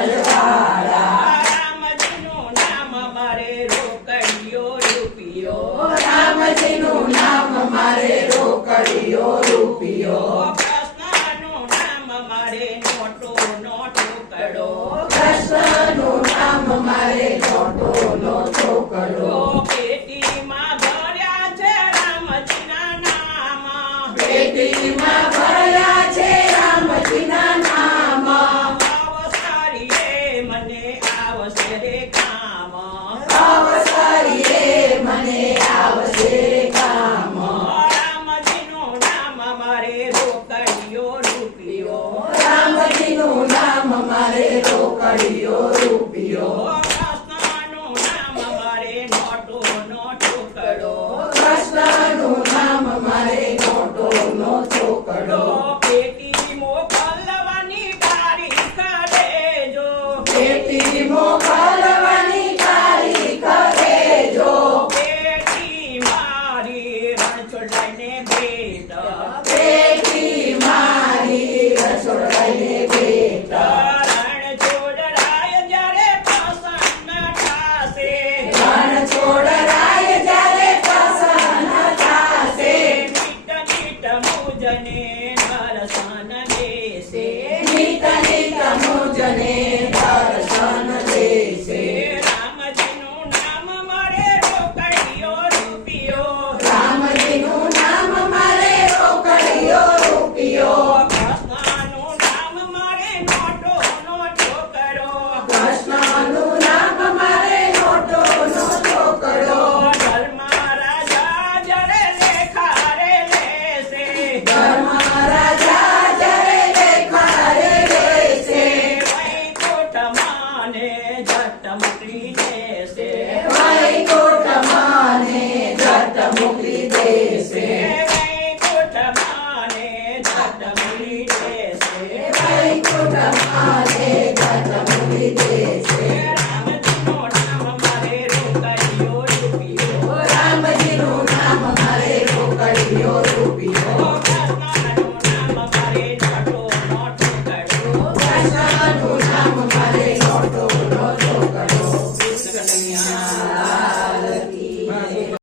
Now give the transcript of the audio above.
રજવાડા. રામજીનું નામ મારે રોકડિયો રૂપિયો. રામજીનું નામ મારે રોકડિયો રૂપિયો. કૃષ્ણનું નામ મારે નોટો નો ટુકડો. કૃષ્ણનું નામ મારે નોટોનો ચોકડો. પેટીમાં ભર્યા છે રામજીના નામ. પેટીમાં ભર્યા છે રામજીના નામ. અવસરીએ મને આવશે રે કામ. અવસરીએ મને આવશે કામ. રામજીનું નામ મારે રોકડિયો રૂપિયો. રામજીનું નામ મારે રોકડિયો રૂપિયો. કૃષ્ણનું નામ મારે નોટો નો ટુકડો. કૃષ્ણનું નામ મારે નોટોનો ચોકડો. પેટી મોકલવાની તારીખ દેજો. પેટી મોકલવાની તારીખ દેજો. પેટી મારી રણછોડને ભેટ. પેટી મારી રસોડાને ભેટ. રણછોડરાય જ્યારે પ્રસન્ન થાશે. રણછોડરાય જ્યારે પ્રસન્ન થાશે. નીટ નીટ મુજને દર્શન દેશે. નીત નીત મુજને દર્શન દેશે. રામજીનું નામ મારે રોકડિયો રૂપિયો. રામજીનું નામ મારે રોકડિયો રૂપિયો. કૃષ્ણનું નામ મારે નોટો નો ટોકરો. કૃષ્ણનું નામ મારે નોટોનો ચોકડો. ધર્મરાજા જ્યારે લેખારે લેશે. ધર્મરાજા જ્યારે લેખારે લેશે. વૈકુંઠમાં ને જટ મૂકી દેશે. વૈકુંઠમાં ને જટ મોકલી દેશે. વૈકુંઠમાં ને જટ મૂકી દેશે. વૈકુંઠમાં